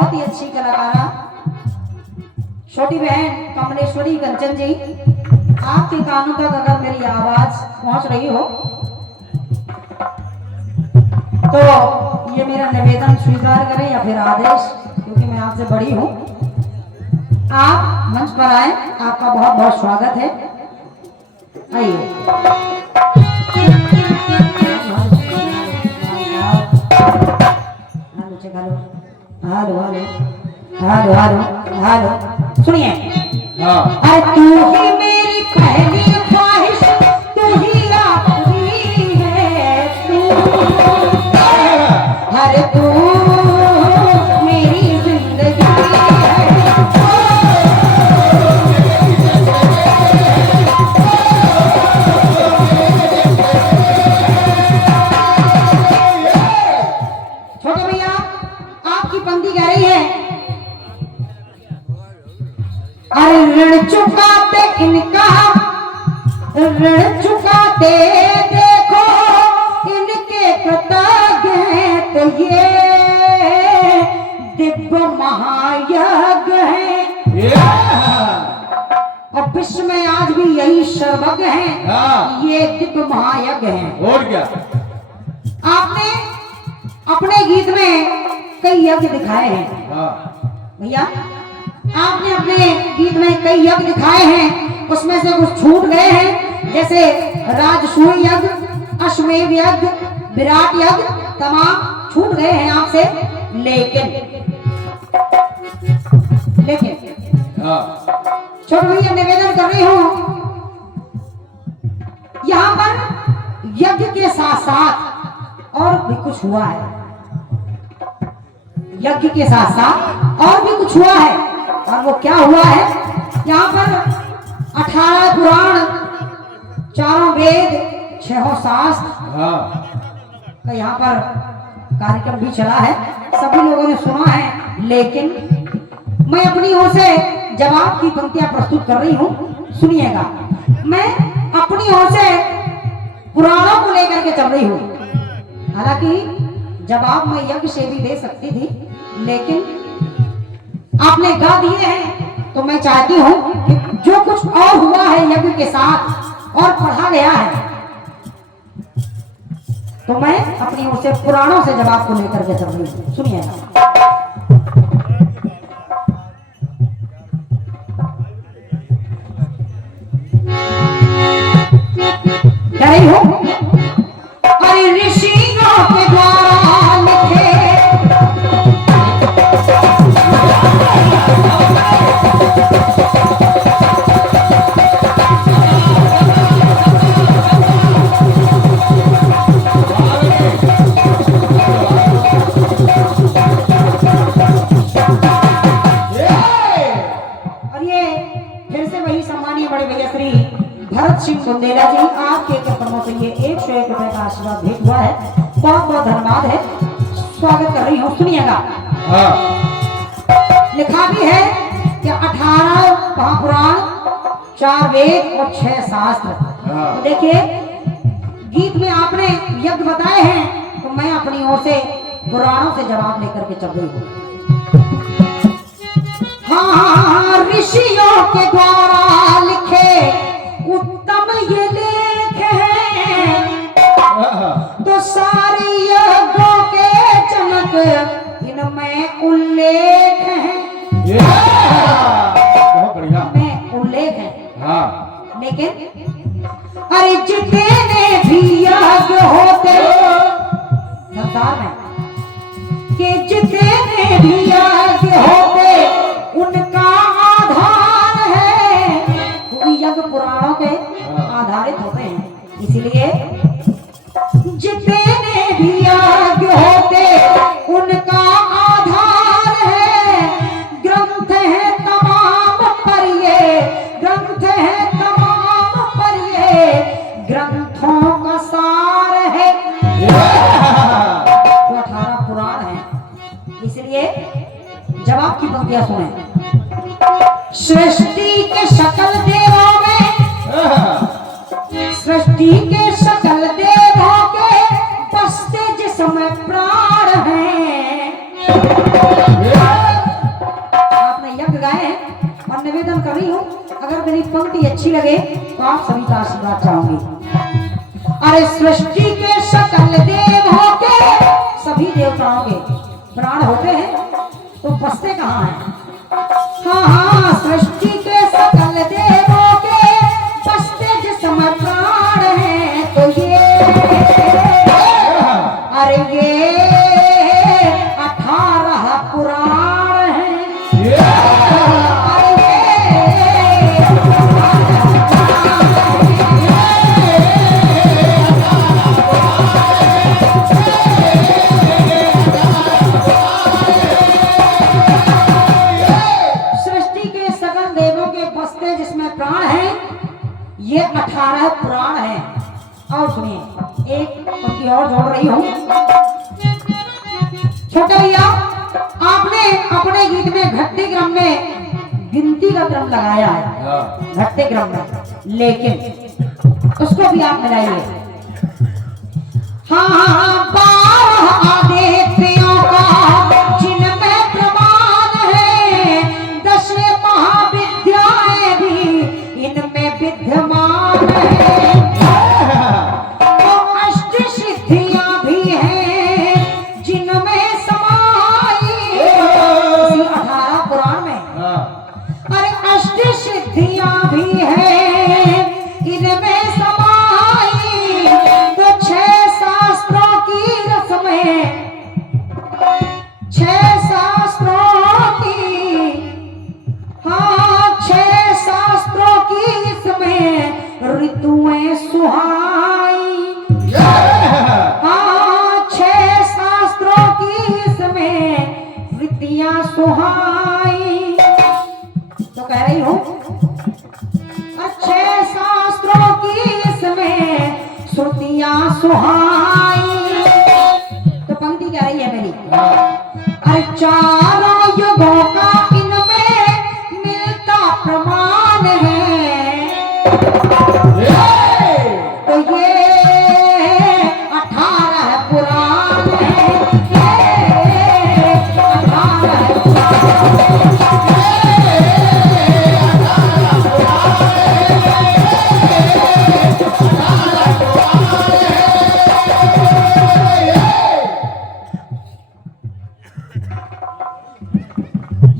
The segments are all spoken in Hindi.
बहुत ही अच्छी कलाकारा छोटी बहन कमलेश्वरी कंचन जी, आपके कानों तक अगर मेरी आवाज पहुंच रही हो तो ये मेरा निवेदन स्वीकार करें या फिर आदेश, क्योंकि मैं आपसे बड़ी हूं। आप मंच पर आए, आपका बहुत बहुत स्वागत है। आइए। Hello hello hello hello hello, सुनिए। अरे तू ही मेरी पहली ख्वाहिश, तू ही आखिरी है, तू अरे तू मेरी जिंदगी है। छोटे भैया आपकी पंक्ति कह रही है, अरे ऋण चुकाते इनका, ऋण चुकाते देखो इनके कृतज्ञ हैं, तो ये दिव्य महायज्ञ है। और विश्व में आज भी यही सर्वज्ञ हैं, ये दिव्य महायज्ञ हैं। और क्या आपने अपने गीत में कई यज्ञ दिखाए हैं भैया, आपने अपने गीत में कई यज्ञ दिखाए हैं, उसमें से कुछ छूट गए हैं, जैसे राजसूय यज्ञ, अश्वमेध यज्ञ, विराट यज्ञ, तमाम छूट गए हैं आपसे। लेकिन छोटे भैया निवेदन कर रही हूं, यहां पर यज्ञ के साथ साथ और भी कुछ हुआ है, यज्ञ के साथ साथ और भी कुछ हुआ है। और वो क्या हुआ है, यहाँ पर 18 पुराण, 4 वेद, 6 शास्त्र का यहाँ पर कार्यक्रम भी चला है, सभी लोगों ने सुना है। लेकिन मैं अपनी ओर से जवाब की पंक्तियां प्रस्तुत कर रही हूँ, सुनिएगा। मैं अपनी ओर से पुराणों को लेकर के चल रही हूँ, हालांकि जवाब मैं यज्ञ से भी दे सकती थी, लेकिन आपने गा दिए हैं, तो मैं चाहती हूं कि जो कुछ और हुआ है यज्ञ के साथ और पढ़ा गया है, तो मैं अपनी ओर से पुराणों से जवाब को लेकर के चल रही हूं, सुनिएगा। कह रही हूं, अरे ऋषियों के द्वारा लिखे बुंदेला जी, आपके कर्मों से ये 101 रुपए का आशीर्वाद भेंट हुआ है, बहुत बहुत धन्यवाद है, स्वागत कर रही हूँ। सुनिएगा, लिखा भी है कि 18 महापुराण, 4 वेद और 6 शास्त्र। तो देखिए, गीत में आपने यज्ञ बताए हैं, तो मैं अपनी ओर से पुराणों से जवाब लेकर के चल रही हूँ। हाँ, ऋषियों के द्वारा लिखे उत्तम ये लेख है, तो सारी यज्ञों के जनक इनमें उल्लेख है। बहुत बढ़िया में उल्लेख है। लेकिन अरे जितने भी यज्ञ होते संसार में, कि जितने भी यज्ञ होते उनका आधार है, क्योंकि यज्ञ पुराणों के आधारित होते हैं, इसलिए जितने भी यज्ञ होते उनका आधार है। ग्रंथ है तमाम पर ये, ग्रंथ है तमाम पर ये, ग्रंथों का सार है। तो 18 पुराण है, इसलिए जवाब की पंक्तियां सुने। सृष्टि के सकल देवों में, सृष्टि के सकल देवों के बसते जिसमें प्राण है, रही हूँ। अगर मेरी पंक्ति अच्छी लगे तो आप सभी का आशीर्वाद चाहूंगी। अरे सृष्टि के सकल देवों के सभी देवताओं के प्राण होते हैं तो बसते कहाँ हैं? हाँ हाँ, सृष्टि के सकल देवों के बसते जिसमें प्राण है तो ये अरे ये 18 पुराण है। सृष्टि के सकल देवों के बसते जिसमें प्राण है ये 18 पुराण है। और सुनिए, एक पंक्ति और जोड़ रही हूं। छोटे भैया, आपने अपने गीत में घटते क्रम में गिनती का क्रम लगाया है, घटते क्रम में, लेकिन उसको भी आप मिलाइए। हाँ हाँ, 12 आदित्यों का जिनमें प्रमाण है, 10 महाविद्याएं भी इनमें विद्यमान है, तो अष्ट सिद्धियां भी हैं जिनमें समाई। इसी 18 पुराण में अरे अष्ट सिद्धियां भी हैं इनमें समाई, तो 6 शास्त्रों की रस्में, 6 शास्त्रों की, हाँ 6 शास्त्रों की इसमें ऋतुएं सुहाई। हाँ 6 शास्त्रों की इसमें ऋतियां सुहाई। तो कह रही हूं 6 शास्त्रों की इसमें श्रुतियां सुहाई। तो पंक्ति क्या रही है मेरी? अरे 4 युगों का इनमें मिलता प्रमाण है, तो ये 18 पुराण है, ये 18 पुराण।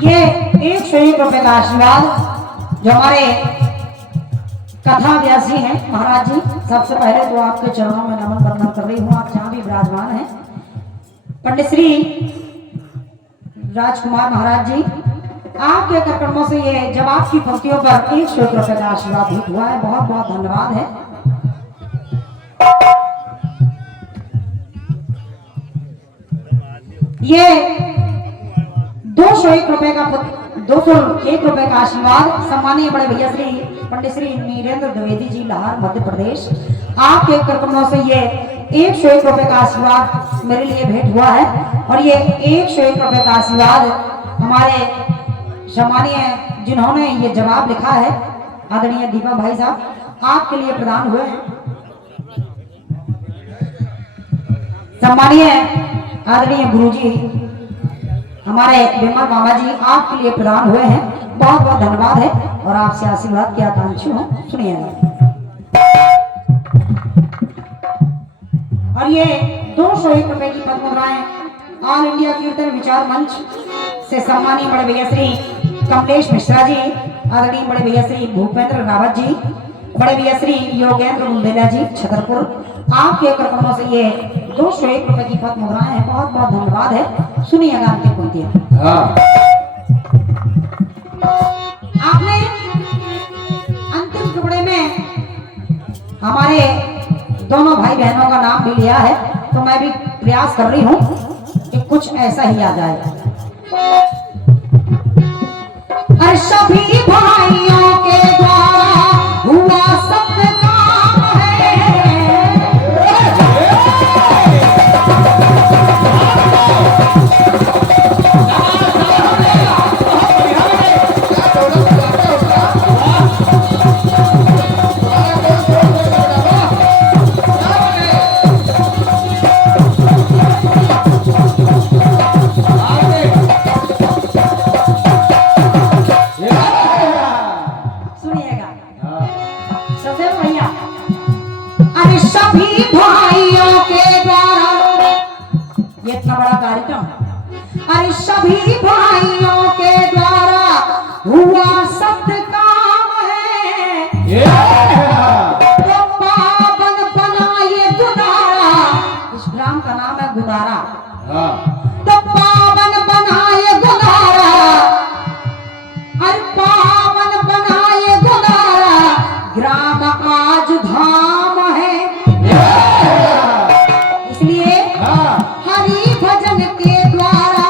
ये 101 रुपए का आशीर्वाद जो हमारे कथा व्यासी हैं महाराज जी, सबसे पहले तो आपके चरणों में नमन वंदन कर रही हूँ। आप जहाँ भी विराजमान हैं, पंडित श्री राजकुमार महाराज जी, आपके कर्मों से ये जब आपकी पंक्तियों पर 101 रुपए का आशीर्वाद हित हुआ है, बहुत बहुत धन्यवाद है। ये 201 रुपए का 201 रुपए का आशीर्वाद सम्मानीय बड़े भैया श्री पंडित श्री नीरेंद्र द्विवेदी जी, लाहौर मध्य प्रदेश, आपके कर्मों से ये 101 रुपए का आशीर्वाद मेरे लिए भेंट हुआ है। और ये 101 रुपए का आशीर्वाद हमारे सम्मानीय जिन्होंने ये जवाब लिखा है, आदरणीय दीपा भाई साहब, आपके लिए प्रदान हुए हैं। सम्मानीय आदरणीय गुरुजी हमारे विमल मामा जी, आपके लिए प्रदान हुए हैं। बहुत बहुत धन्यवाद है और आपसे आशीर्वाद की आकांक्षी हूँ। सुनिएगा। और ये 201 रुपए की पद्म मुद्राएं ऑल इंडिया कीर्तन विचार मंच से सम्मानीय बड़े भैया श्री कमलेश मिश्रा जी, आदरणीय बड़े भैया श्री भूपेंद्र रावत जी, बड़े भैया श्री योगेंद्र बुंदेला जी छतरपुर, आपके कर्मों से ये 201 रुपए की पद्म मुद्राएं हैं। बहुत बहुत धन्यवाद है। सुनिएगा अंतिम पंक्तियां। आपने अंतिम टुकड़े में हमारे दोनों भाई बहनों का नाम भी लिया है, तो मैं भी प्रयास कर रही हूं कि कुछ ऐसा ही आ जाए। और सभी भाइयों के द्वारा हुआ सब काम है, सभी भाइयों के द्वारा हुआ सत्य काम है। तो पावन बना ये गुदारा, इस ग्राम का नाम है गुदारा। तो पावन बना ये गुदारा, अरे पावन बना ये गुदारा, ग्राम आज धाम है। इसलिए हरि भजन के द्वारा,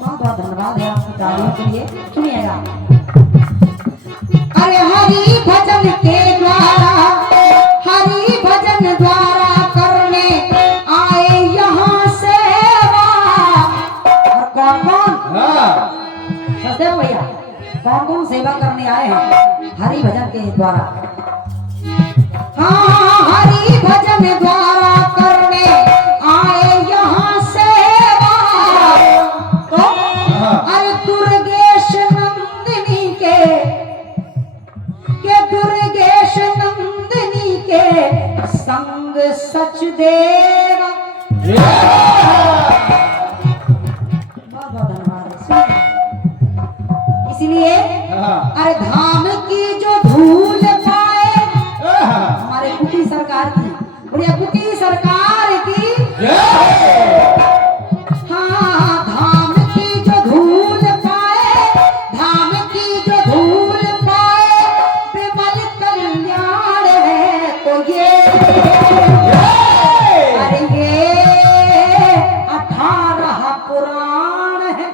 बहुत बहुत धन्यवाद है आपकी तालियों के लिए। सुनिएगा, अरे हरि भजन के द्वारा, हरि भजन द्वारा करने आए यहाँ सेवा। और कौन कौन? सचदेव भैया, कौन कौन सेवा करने आए हैं हरि भजन के द्वारा? हाँ, हरि भजन द्वारा करने आए यहाँ सेवा। तो अरे दुर्गेश नंदिनी के दुर्गेश नंदिनी के संग सचदेव। बहुत बहुत धन्यवाद। इसलिए अरे धाम की जो धूल पाए, हमारे कुटी सरकार की, बढ़िया कुटी सरकार की। हाँ, धाम की जो धूल पाए, धाम की जो धूल पाए, विमल कल्याण है। तो ये अरे ये 18 पुराण है।